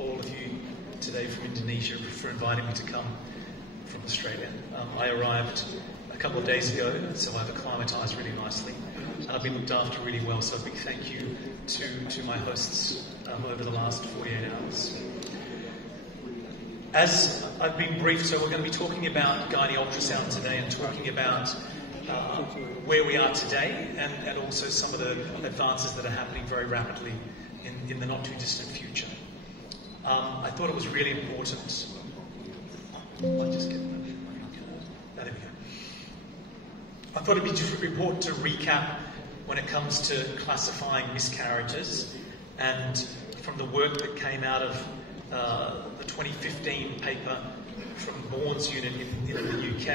all of you today from Indonesia for inviting me to come from Australia. I arrived a couple of days ago, so I've acclimatised really nicely, and I've been looked after really well, so a big thank you to my hosts over the last 48 hours. As I've been briefed, so we're going to be talking about gynae ultrasound today and talking about where we are today and also some of the advances that are happening very rapidly in the not too distant future. I thought it was really important. I'll just get there we go. I thought it'd be just important to recap when it comes to classifying miscarriages, and from the work that came out of the 2015 paper from Bourne's unit in the UK,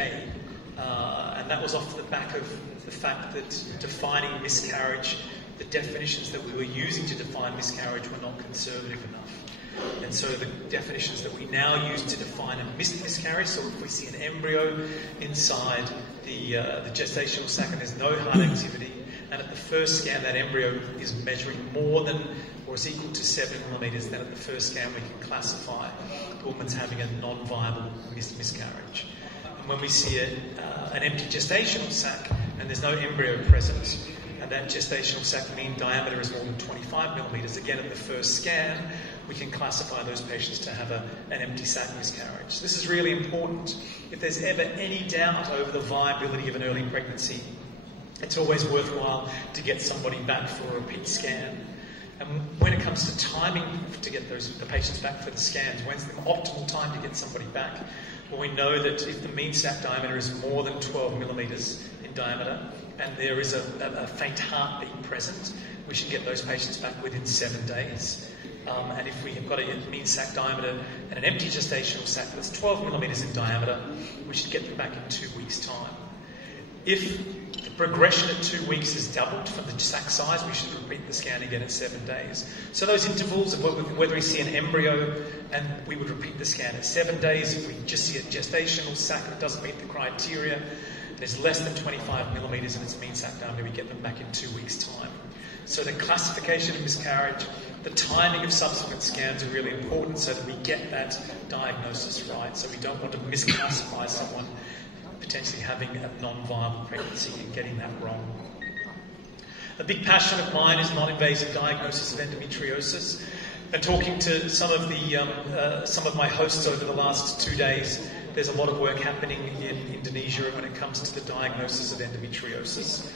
and that was off the back of the fact that defining miscarriage, the definitions that we were using to define miscarriage were not conservative enough. And so the definitions that we now use to define a miscarriage, so if we see an embryo inside the gestational sac and there's no heart activity, and at the first scan that embryo is measuring more than or is equal to 7 millimetres, then at the first scan we can classify the woman's having a non-viable miscarriage. And when we see an empty gestational sac and there's no embryo present, and that gestational sac mean diameter is more than 25 millimetres, again at the first scan we can classify those patients to have an empty sac miscarriage. This is really important. If there's ever any doubt over the viability of an early pregnancy, it's always worthwhile to get somebody back for a repeat scan. And when it comes to timing to get the patients back for the scans, when's the optimal time to get somebody back? Well, we know that if the mean sac diameter is more than 12 millimetres in diameter and there is a faint heartbeat present, we should get those patients back within 7 days. And if we have got a mean sac diameter and an empty gestational sac that's 12 millimetres in diameter, we should get them back in 2 weeks' time. If the progression at 2 weeks is doubled from the sac size, we should repeat the scan again at 7 days. So those intervals of whether we see an embryo, and we would repeat the scan at 7 days. If we just see a gestational sac that doesn't meet the criteria, there's less than 25 millimetres in its mean sac diameter, we get them back in 2 weeks' time. So the classification of miscarriage, the timing of subsequent scans are really important so that we get that diagnosis right. So we don't want to misclassify someone potentially having a non-viable pregnancy and getting that wrong. A big passion of mine is non-invasive diagnosis of endometriosis. And talking to some of my hosts over the last 2 days, there's a lot of work happening in Indonesia when it comes to the diagnosis of endometriosis.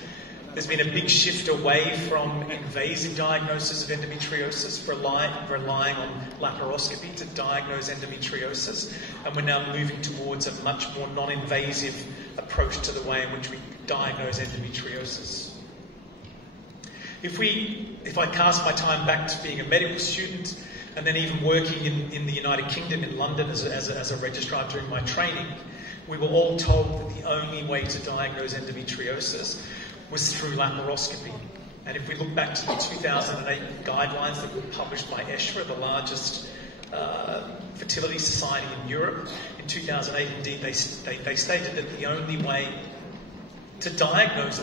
There's been a big shift away from invasive diagnosis of endometriosis, relying on laparoscopy to diagnose endometriosis, and we're now moving towards a much more non-invasive approach to the way in which we diagnose endometriosis. If I cast my time back to being a medical student and then even working in the United Kingdom, in London as a registrar during my training, we were all told that the only way to diagnose endometriosis was through laparoscopy. And if we look back to the 2008 guidelines that were published by ESHRA, the largest fertility society in Europe, in 2008 indeed they stated that the only way to diagnose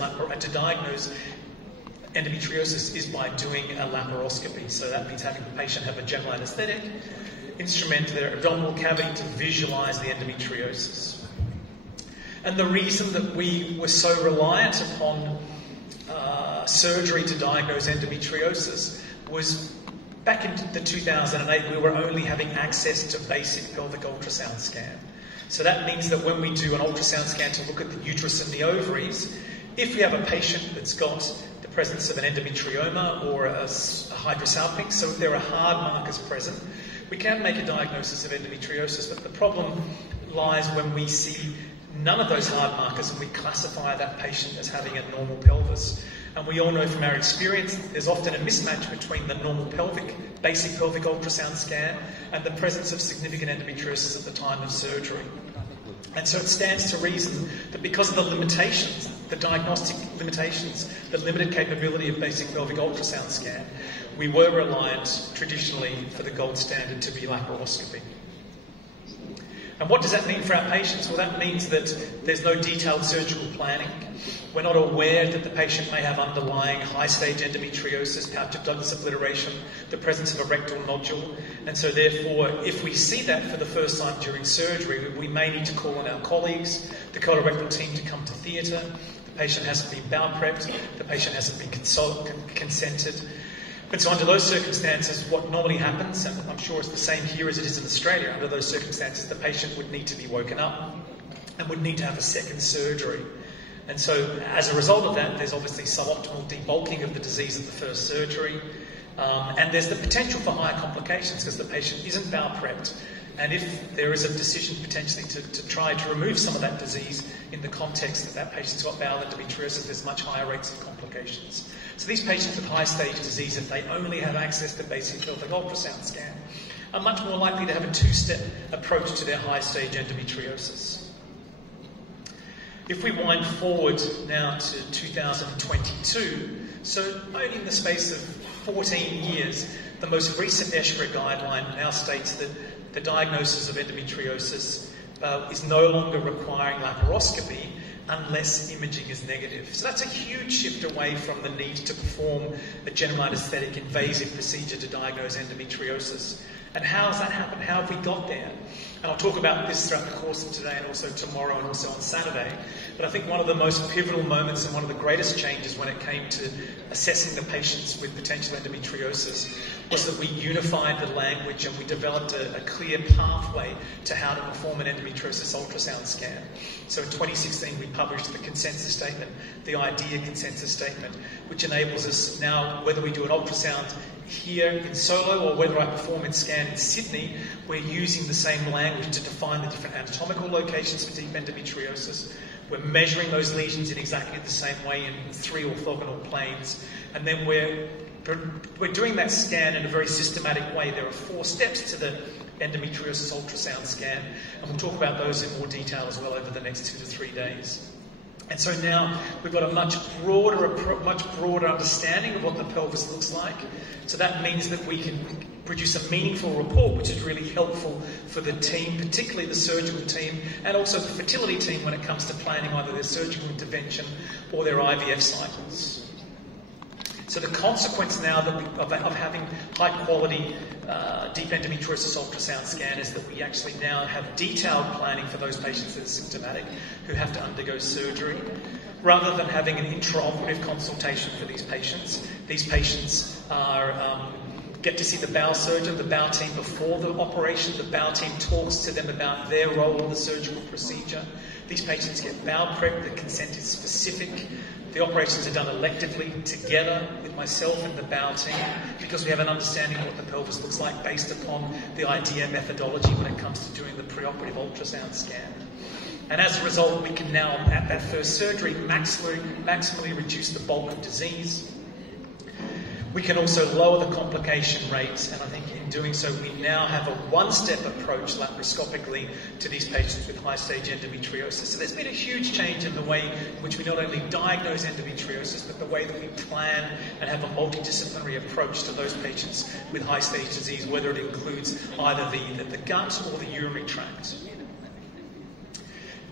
endometriosis is by doing a laparoscopy. So that means having the patient have a general anaesthetic, instrument their abdominal cavity to visualise the endometriosis. And the reason that we were so reliant upon surgery to diagnose endometriosis was back in the 2008 we were only having access to basic pelvic ultrasound scan. So that means that when we do an ultrasound scan to look at the uterus and the ovaries, if we have a patient that's got the presence of an endometrioma or a hydrosalpinx, so if there are hard markers present, we can make a diagnosis of endometriosis, but the problem lies when we see none of those hard markers and we classify that patient as having a normal pelvis. And we all know from our experience there's often a mismatch between the normal basic pelvic ultrasound scan and the presence of significant endometriosis at the time of surgery. And so it stands to reason that because of the limitations, the diagnostic limitations, the limited capability of basic pelvic ultrasound scan, we were reliant traditionally for the gold standard to be laparoscopy. And what does that mean for our patients? Well, that means that there's no detailed surgical planning. We're not aware that the patient may have underlying high-stage endometriosis, pouch of Douglas obliteration, the presence of a rectal nodule. And so therefore, if we see that for the first time during surgery, we may need to call on our colleagues, the colorectal team, to come to theatre. The patient hasn't been bowel prepped. The patient hasn't been consented. And so under those circumstances, what normally happens, and I'm sure it's the same here as it is in Australia, under those circumstances, the patient would need to be woken up and would need to have a second surgery. And so as a result of that, there's obviously suboptimal debulking of the disease at the first surgery. And there's the potential for higher complications because the patient isn't bowel prepped. And if there is a decision potentially to try to remove some of that disease in the context that that patient's got bowel endometriosis, there's much higher rates of complications. So these patients with high-stage disease, if they only have access to basic pelvic ultrasound scan, are much more likely to have a two-step approach to their high-stage endometriosis. If we wind forward now to 2022, so only in the space of 14 years, the most recent ESHRA guideline now states that the diagnosis of endometriosis is no longer requiring laparoscopy unless imaging is negative. So that's a huge shift away from the need to perform a general anaesthetic invasive procedure to diagnose endometriosis. And how has that happened? How have we got there? And I'll talk about this throughout the course of today and also tomorrow and also on Saturday. But I think one of the most pivotal moments and one of the greatest changes when it came to assessing the patients with potential endometriosis was that we unified the language and we developed a clear pathway to how to perform an endometriosis ultrasound scan. So in 2016 we published the consensus statement, the IDEA consensus statement, which enables us now, whether we do an ultrasound here in Solo or whether I perform a scan in Sydney, we're using the same language to define the different anatomical locations for deep endometriosis. We're measuring those lesions in exactly the same way in 3 orthogonal planes. And then we're doing that scan in a very systematic way. There are 4 steps to the endometriosis ultrasound scan, and we'll talk about those in more detail as well over the next 2 to 3 days. And so now we've got a much broader understanding of what the pelvis looks like. So that means that we can produce a meaningful report, which is really helpful for the team, particularly the surgical team, and also the fertility team when it comes to planning either their surgical intervention or their IVF cycles. So the consequence now of having high-quality deep endometriosis ultrasound scan is that we actually now have detailed planning for those patients that are symptomatic who have to undergo surgery. Rather than having an intraoperative consultation for these patients get to see the bowel surgeon, the bowel team before the operation. The bowel team talks to them about their role in the surgical procedure. These patients get bowel prep, the consent is specific. The operations are done electively together with myself and the bowel team because we have an understanding of what the pelvis looks like based upon the IDEA methodology when it comes to doing the preoperative ultrasound scan. And as a result, we can now, at that first surgery, maximally reduce the bulk of disease. We can also lower the complication rates, and I think in doing so, we now have a one-step approach laparoscopically to these patients with high-stage endometriosis. So there's been a huge change in the way in which we not only diagnose endometriosis, but the way that we plan and have a multidisciplinary approach to those patients with high-stage disease, whether it includes either the gut or the urinary tract.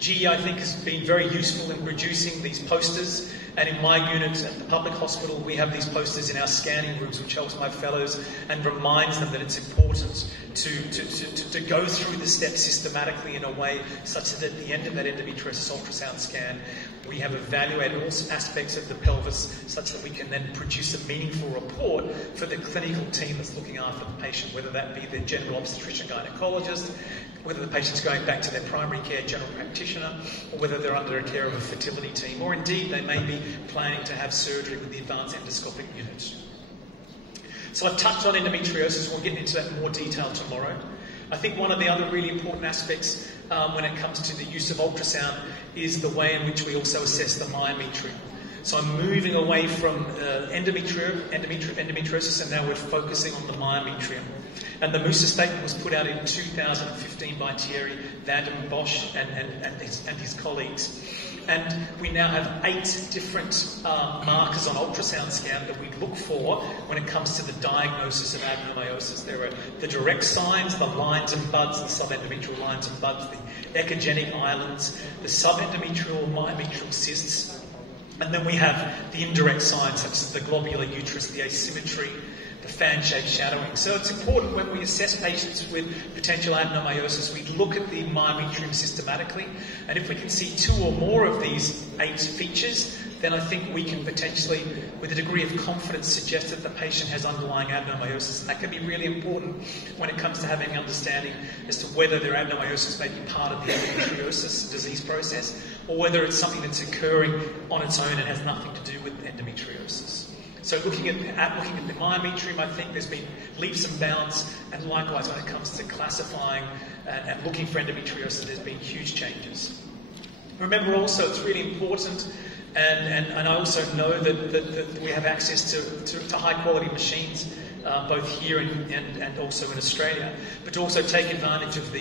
GE, I think, has been very useful in producing these posters, and in my unit at the public hospital, we have these posters in our scanning rooms, which helps my fellows and reminds them that it's important to go through the steps systematically in a way such that at the end of that endometriosis ultrasound scan, we have evaluated all aspects of the pelvis such that we can then produce a meaningful report for the clinical team that's looking after the patient, whether that be the general obstetrician gynecologist, whether the patient's going back to their primary care general practitioner, or whether they're under the care of a fertility team, or indeed they may be planning to have surgery with the advanced endoscopic unit. So I've touched on endometriosis. We'll get into that in more detail tomorrow. I think one of the other really important aspects when it comes to the use of ultrasound is the way in which we also assess the myometrium. So I'm moving away from endometriosis, and now we're focusing on the myometrium. And the Musa statement was put out in 2015 by Thierry van den Bosch and his colleagues. And we now have 8 different markers on ultrasound scan that we look for when it comes to the diagnosis of adenomyosis. There are the direct signs, the lines and buds, the subendometrial lines and buds, the echogenic islands, the subendometrial myometrial cysts, and then we have the indirect signs such as the globular uterus, the asymmetry, the fan-shaped shadowing. So it's important when we assess patients with potential adenomyosis, we look at the myometrium systematically, and if we can see 2 or more of these 8 features, then I think we can potentially, with a degree of confidence, suggest that the patient has underlying adenomyosis. And that can be really important when it comes to having an understanding as to whether their adenomyosis may be part of the endometriosis disease process, or whether it's something that's occurring on its own and has nothing to do with endometriosis. So looking at the myometrium, I think there's been leaps and bounds, and likewise when it comes to classifying and looking for endometriosis, there's been huge changes. Remember also, it's really important, and I also know that we have access to high quality machines, both here and also in Australia, but to also take advantage of the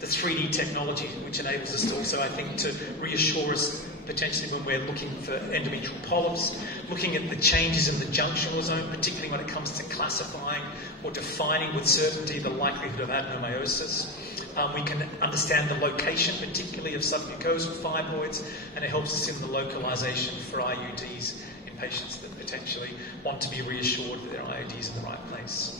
3D technology, which enables us to also, I think, to reassure us potentially when we're looking for endometrial polyps, looking at the changes in the junctional zone, particularly when it comes to classifying or defining with certainty the likelihood of adenomyosis. We can understand the location, particularly of submucosal fibroids, and it helps us in the localization for IUDs in patients that potentially want to be reassured that their IUD is in the right place.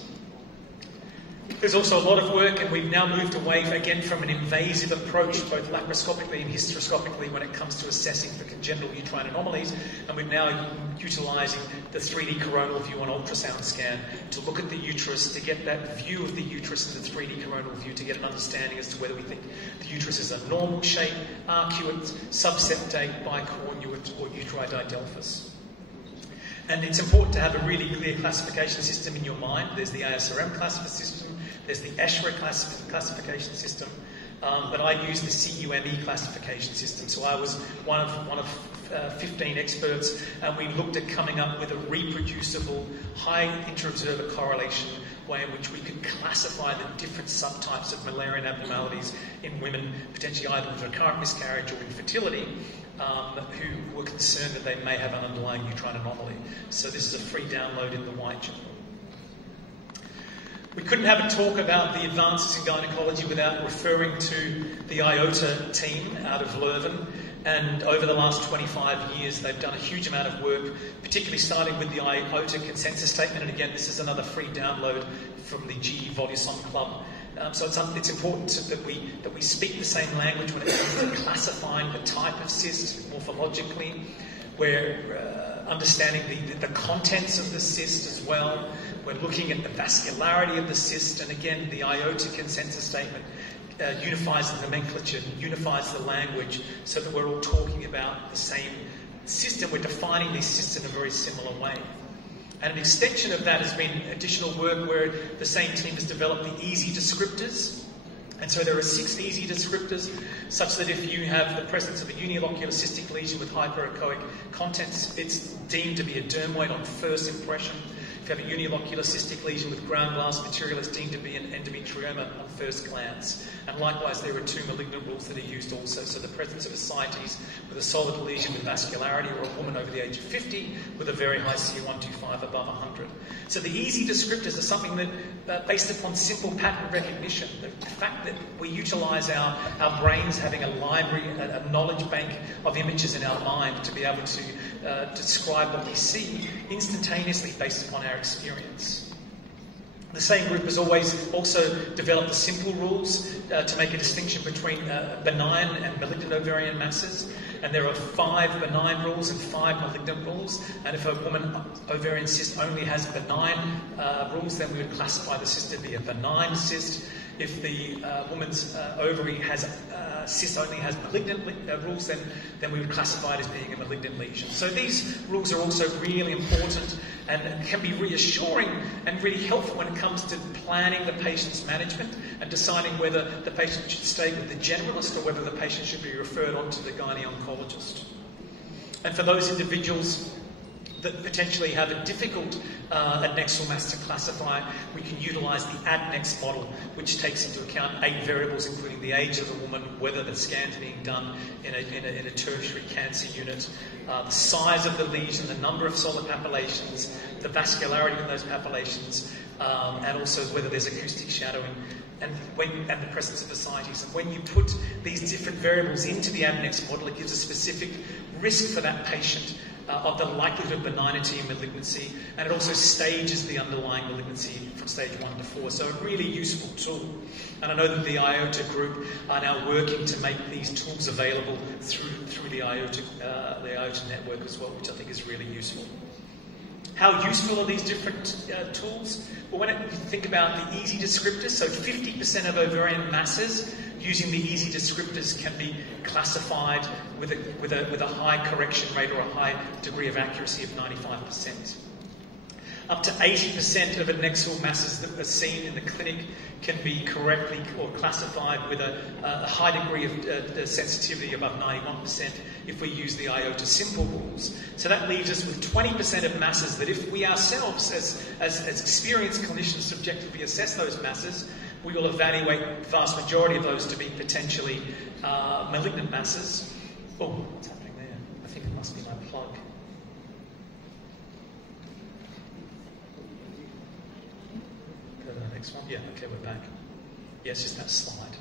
There's also a lot of work, and we've now moved away again from an invasive approach, both laparoscopically and hysteroscopically, when it comes to assessing for congenital uterine anomalies, and we're now utilising the 3D coronal view on ultrasound scan to look at the uterus, to get that view of the uterus in the 3D coronal view, to get an understanding as to whether we think the uterus is a normal shape, arcuate, subseptate, bicornuate, or uteri-didelphys. And it's important to have a really clear classification system in your mind. There's the ASRM classification system, there's the ESHRE classification system, but I use the CUME classification system. So I was one of 15 experts, and we looked at coming up with a reproducible, high inter-observer correlation way in which we could classify the different subtypes of Müllerian abnormalities in women, potentially either with recurrent miscarriage or infertility, who were concerned that they may have an underlying uterine anomaly. So this is a free download in the White Journal. We couldn't have a talk about the advances in gynecology without referring to the IOTA team out of Leuven. And over the last 25 years, they've done a huge amount of work, particularly starting with the IOTA consensus statement. And again, this is another free download from the GE Voluson Club. So it's important that we speak the same language when it comes to classifying the type of cyst morphologically. We're understanding the contents of the cyst as well. We're looking at the vascularity of the cyst, and again, the IOTA consensus statement unifies the nomenclature, unifies the language, so that we're all talking about the same cyst, and we're defining these cysts in a very similar way. And an extension of that has been additional work where the same team has developed the easy descriptors. And so there are 6 easy descriptors, such that if you have the presence of a unilocular cystic lesion with hyperechoic contents, it's deemed to be a dermoid on first impression. If you have a unilocular cystic lesion with ground glass material, it's deemed to be an endometrioma on first glance. And likewise, there are 2 malignant rules that are used also. So the presence of ascites with a solid lesion with vascularity, or a woman over the age of 50 with a very high CA125 above 100. So the easy descriptors are something that, based upon simple pattern recognition, the fact that we utilise our brains having a library, a knowledge bank of images in our mind to be able to describe what we see instantaneously based upon our experience. The same group has always also developed the simple rules to make a distinction between benign and malignant ovarian masses. And there are 5 benign rules and 5 malignant rules. And if a woman ovarian cyst only has benign rules, then we would classify the cyst to be a benign cyst. If the woman's ovary has cyst only has malignant rules, then we would classify it as being a malignant lesion. So these rules are also really important and can be reassuring and really helpful when it comes to planning the patient's management and deciding whether the patient should stay with the generalist or whether the patient should be referred on to the gynae oncologist. And for those individuals that potentially have a difficult adnexal mass to classify, we can utilise the adnex model, which takes into account 8 variables, including the age of the woman, whether the scan's being done in a tertiary cancer unit, the size of the lesion, the number of solid papillations, the vascularity of those papillations, and also whether there's acoustic shadowing, and the presence of ascites. And when you put these different variables into the adnex model, it gives a specific risk for that patient of the likelihood of benignity and malignancy, and it also stages the underlying malignancy from stage 1 to 4. So a really useful tool. And I know that the IOTA group are now working to make these tools available through the IOTA network as well, which I think is really useful. How useful are these different tools? Well, when you think about the easy descriptors, so 50% of ovarian masses using the easy descriptors can be classified with a high correction rate or a high degree of accuracy of 95%. Up to 80% of adnexal masses that are seen in the clinic can be correctly or classified with a high degree of sensitivity above 91% if we use the IOTA simple rules. So that leaves us with 20% of masses that if we ourselves, as experienced clinicians, subjectively assess those masses, we will evaluate the vast majority of those to be potentially malignant masses. Oh, what's happening there? I think it must be my plug. Go to the next one. Yeah, okay, we're back. Yeah, it's just that slide.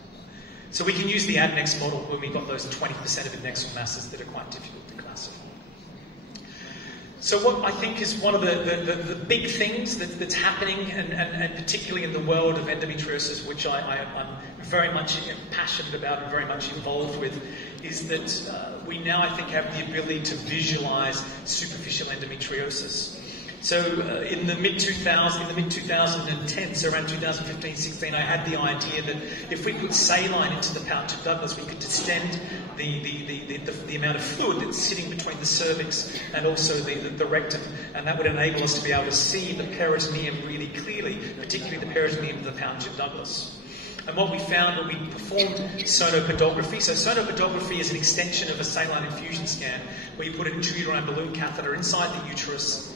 So we can use the adnex model when we've got those 20% of adnexal masses that are quite difficult to classify. So what I think is one of the big things that's happening, and particularly in the world of endometriosis, which I'm very much passionate about and very much involved with, is that we now, I think, have the ability to visualise superficial endometriosis. So in the mid-2010s, so around 2015-16, I had the idea that if we put saline into the pouch of Douglas, we could distend the amount of fluid that's sitting between the cervix and also the rectum, and that would enable us to be able to see the peritoneum really clearly, particularly the peritoneum of the pouch of Douglas. And what we found when we performed sonopodography, so sonopodography is an extension of a saline infusion scan, where you put an intrauterine balloon catheter inside the uterus,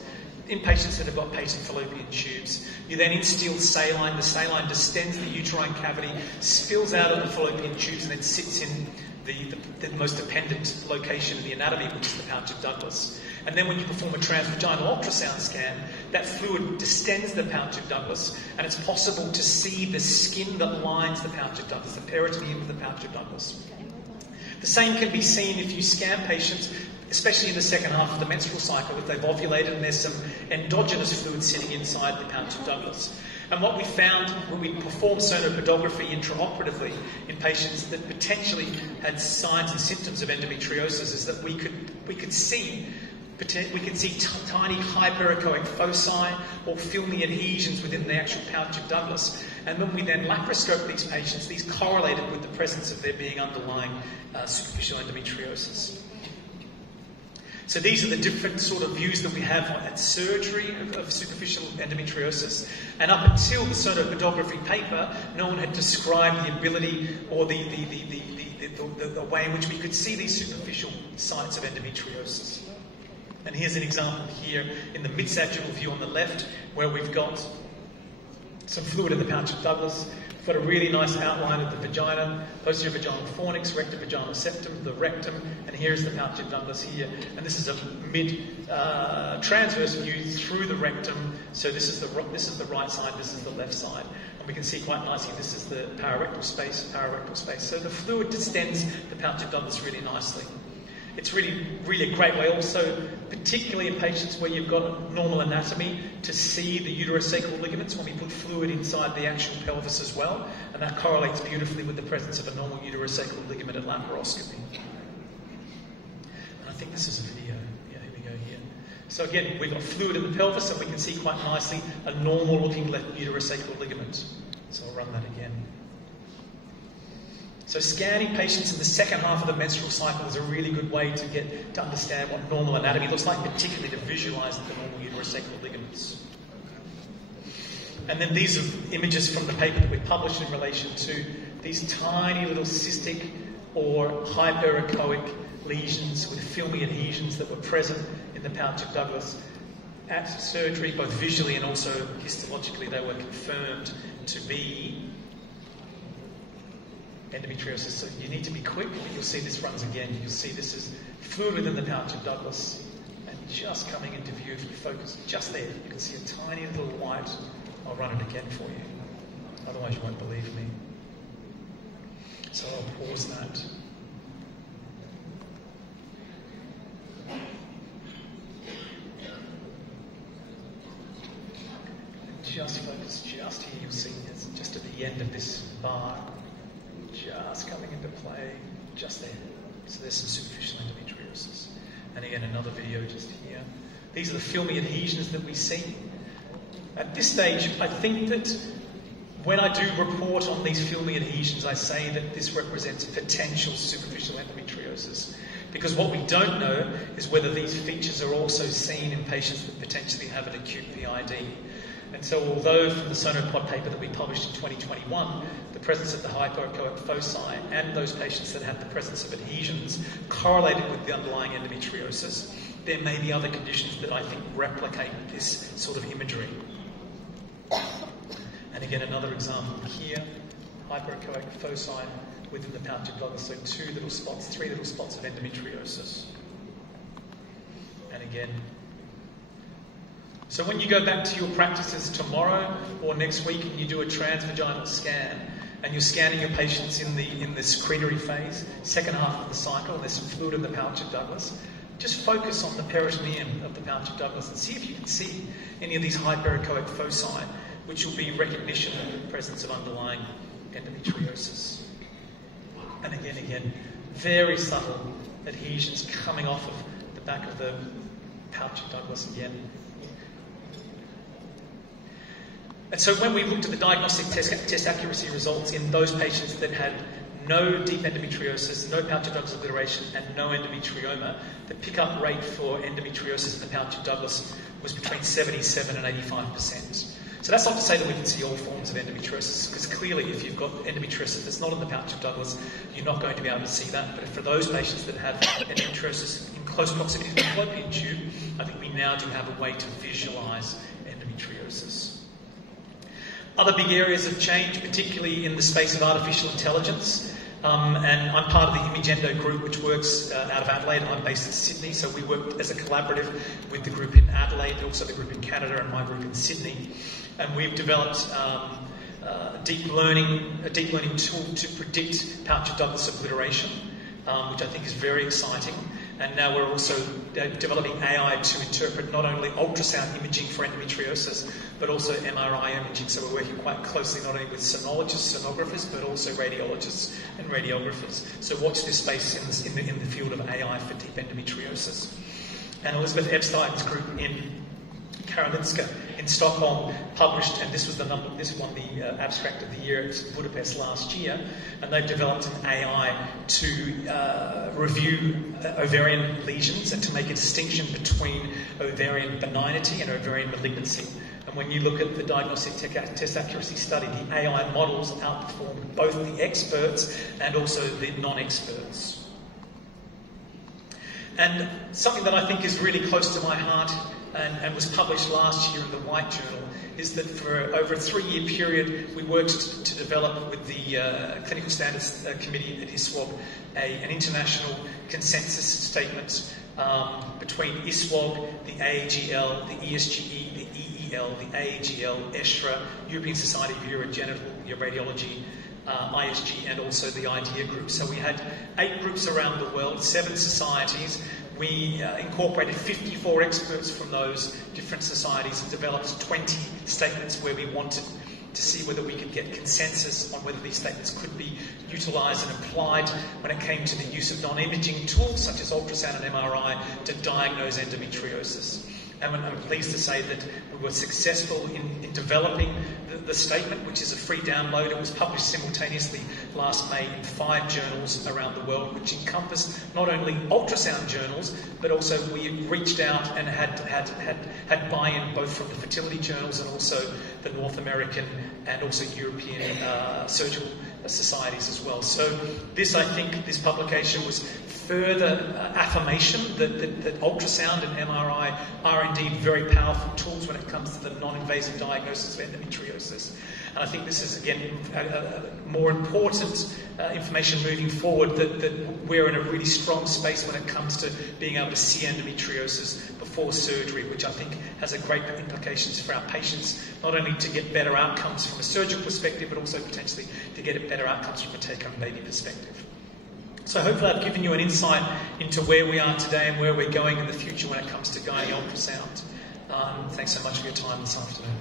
in patients that have got patent fallopian tubes. You then instill saline. The saline distends the uterine cavity, spills out of the fallopian tubes, and then sits in the most dependent location in the anatomy, which is the pouch of Douglas. And then when you perform a transvaginal ultrasound scan, that fluid distends the pouch of Douglas, and it's possible to see the skin that lines the pouch of Douglas, the peritoneum of the pouch of Douglas. The same can be seen if you scan patients, especially in the second half of the menstrual cycle, if they've ovulated and there's some endogenous fluid sitting inside the pouch of Douglas. And what we found when we performed sonopodography intraoperatively in patients that potentially had signs and symptoms of endometriosis is that we could see tiny hyperechoic foci or filmy adhesions within the actual pouch of Douglas. And when we then laparoscoped these patients, these correlated with the presence of there being underlying superficial endometriosis. So these are the different sort of views that we have at surgery of superficial endometriosis. And up until the sonopodography paper, no one had described the ability or the way in which we could see these superficial sites of endometriosis. And here's an example here in the mid-sagittal view on the left, where we've got some fluid in the pouch of Douglas. We've got a really nice outline of the vagina, posterior vaginal fornix, rectovaginal septum, the rectum, and here's the pouch of Douglas here. And this is a mid-transverse view through the rectum. So this is the right side, this is the left side. And we can see quite nicely this is the pararectal space. So the fluid distends the pouch of Douglas really nicely. It's really a great way also, particularly in patients where you've got normal anatomy, to see the uterosacral ligaments when we put fluid inside the actual pelvis as well, and that correlates beautifully with the presence of a normal uterosacral ligament at laparoscopy. And I think this is a video. Yeah, here we go here. So again, we've got fluid in the pelvis, and we can see quite nicely a normal-looking left uterosacral ligament. So I'll run that again. So scanning patients in the second half of the menstrual cycle is a really good way to understand what normal anatomy looks like, particularly to visualise the normal uterosacral ligaments. And then these are images from the paper that we published in relation to these tiny little cystic or hyperechoic lesions with filmy adhesions that were present in the pouch of Douglas. at surgery, both visually and also histologically, they were confirmed to be endometriosis. So you need to be quick, but you'll see this runs again. You'll see this is fluid within the pouch of Douglas, and just coming into view, if you focus just there, you can see a tiny little white. I'll run it again for you, otherwise you won't believe me. So I'll pause that. Just focus just here, you'll see it's just at the end of this bar, just coming into play, just there. So there's some superficial endometriosis. And again, another video just here. These are the filmy adhesions that we see. At this stage, I think that when I do report on these filmy adhesions, I say that this represents potential superficial endometriosis. Because what we don't know is whether these features are also seen in patients that potentially have an acute PID. And so although from the Sonopod paper that we published in 2021, the presence of the hypoechoic foci and those patients that had the presence of adhesions correlated with the underlying endometriosis, there may be other conditions that I think replicate this sort of imagery. And again, another example here, hyperechoic foci within the pouch of Douglas. So 2 little spots, 3 little spots of endometriosis. And again, so when you go back to your practices tomorrow or next week and you do a transvaginal scan and you're scanning your patients in the secretory phase, second half of the cycle, and there's some fluid in the pouch of Douglas, just focus on the peritoneum of the pouch of Douglas and see if you can see any of these hyperechoic foci, which will be recognition of the presence of underlying endometriosis. And again, very subtle adhesions coming off of the back of the pouch of Douglas again. And so when we looked at the diagnostic test accuracy results in those patients that had no deep endometriosis, no pouch of Douglas obliteration, and no endometrioma, the pickup rate for endometriosis in the pouch of Douglas was between 77 and 85%. So that's not to say that we can see all forms of endometriosis, because clearly if you've got endometriosis that's not in the pouch of Douglas, you're not going to be able to see that. But for those patients that have endometriosis in close proximity to the fallopian tube, I think we now do have a way to visualise endometriosis. Other big areas of change, particularly in the space of artificial intelligence, and I'm part of the ImageEndo group, which works out of Adelaide. I'm based in Sydney, so we worked as a collaborative with the group in Adelaide, also the group in Canada, and my group in Sydney. And we've developed a deep learning tool to predict pouch of Douglas obliteration, which I think is very exciting. And now we're also developing AI to interpret not only ultrasound imaging for endometriosis, but also MRI imaging. So we're working quite closely not only with sonologists, sonographers, but also radiologists and radiographers. So watch this space in the field of AI for deep endometriosis. And Elizabeth Epstein's group in Karolinska in Stockholm published, and this won the abstract of the year at Budapest last year, and they've developed an AI to review ovarian lesions and to make a distinction between ovarian benignity and ovarian malignancy. And when you look at the diagnostic test accuracy study, the AI models outperformed both the experts and also the non-experts. And something that I think is really close to my heart and was published last year in the White Journal is that for over a 3-year period we worked to develop with the Clinical Standards Committee at ISWOG an international consensus statement between ISWOG, the AAGL, the ESGE, the EEL, the AAGL, ESHRA, European Society of Urogenital Radiology, ISG, and also the IDEA group. So we had 8 groups around the world, 7 societies. We incorporated 54 experts from those different societies and developed 20 statements where we wanted to see whether we could get consensus on whether these statements could be utilised and applied when it came to the use of non-imaging tools such as ultrasound and MRI to diagnose endometriosis. And I'm pleased to say that we were successful in developing the statement, which is a free download. It was published simultaneously last May in 5 journals around the world, which encompass not only ultrasound journals, but also we reached out and had buy-in both from the fertility journals and also the North American and also European surgical societies as well. So this, I think, this publication was further affirmation that ultrasound and MRI are indeed very powerful tools when it comes to the non-invasive diagnosis of endometriosis. And I think this is, again, more important information moving forward, that we're in a really strong space when it comes to being able to see endometriosis before surgery, which I think has a great implications for our patients, not only to get better outcomes from a surgical perspective, but also potentially to get better outcomes from a take-home baby perspective. So hopefully I've given you an insight into where we are today and where we're going in the future when it comes to gynae ultrasound. Thanks so much for your time this afternoon.